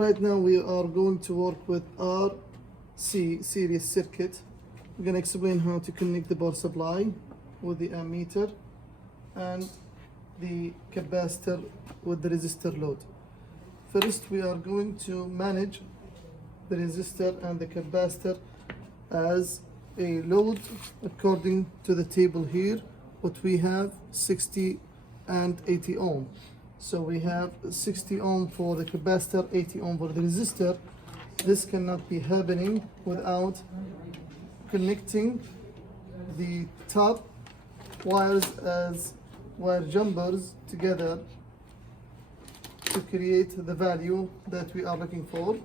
Right now we are going to work with RC series circuit. We're going to explain how to connect the power supply with the ammeter and the capacitor with the resistor load. First we are going to manage the resistor and the capacitor as a load according to the table here. What we have 60 and 80 ohm. So we have 60 ohm for the capacitor, 80 ohm for the resistor. This cannot be happening without connecting the top wires as wire jumpers together to create the value that we are looking for.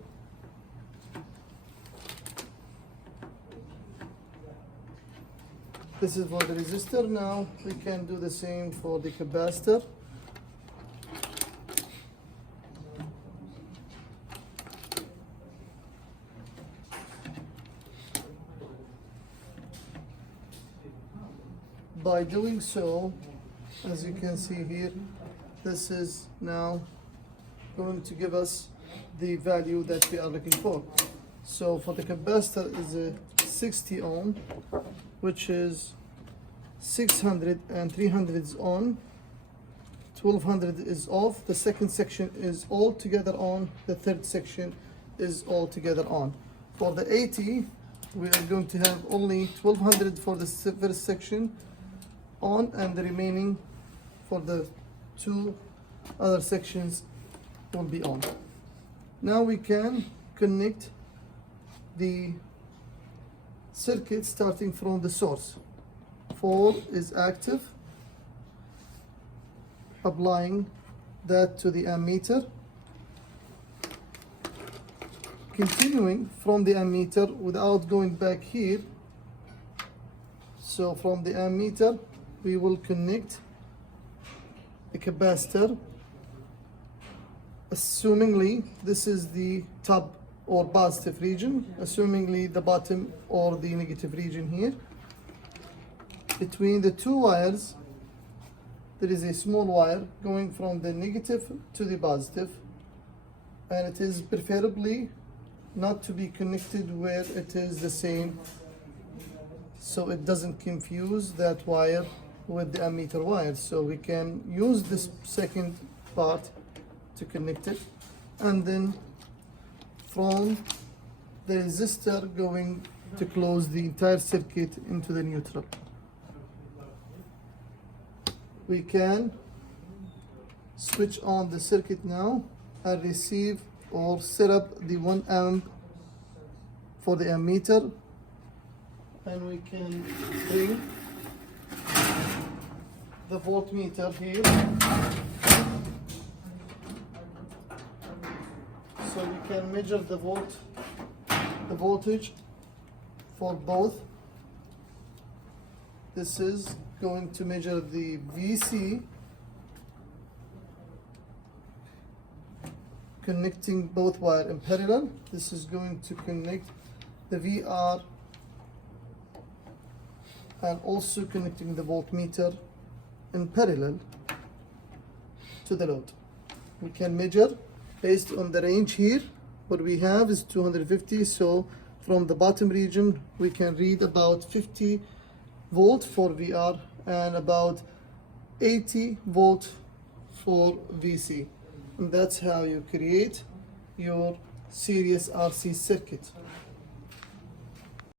This is for the resistor. Now we can do the same for the capacitor. By doing so, as you can see here, this is now going to give us the value that we are looking for. So for the capacitor is a 60 ohm, which is 600 and 300 is on, 1200 is off, the second section is all together on, the third section is all together on. For the 80, we are going to have only 1200 for the first section on, and the remaining for the two other sections will be on. Now we can connect the circuit starting from the source. 4 is active, applying that to the ammeter, continuing from the ammeter without going back here. So from the ammeter we will connect the capacitor, assumingly this is the top or positive region, assumingly the bottom or the negative region here. Between the two wires there is a small wire going from the negative to the positive, and it is preferably not to be connected where it is the same, so it doesn't confuse that wire with the ammeter wire. So we can use this second part to connect it, and then from the resistor going to close the entire circuit into the neutral. We can switch on the circuit now and receive or set up the 1 amp for the ammeter, and we can bring the voltmeter here, so we can measure the voltage for both. This is going to measure the VC, connecting both wires in parallel. This is going to connect the VR and also connecting the voltmeter in parallel to the load. We can measure based on the range here. What we have is 250, so from the bottom region we can read about 50 volt for VR and about 80 volt for VC. And that's how you create your series RC circuit.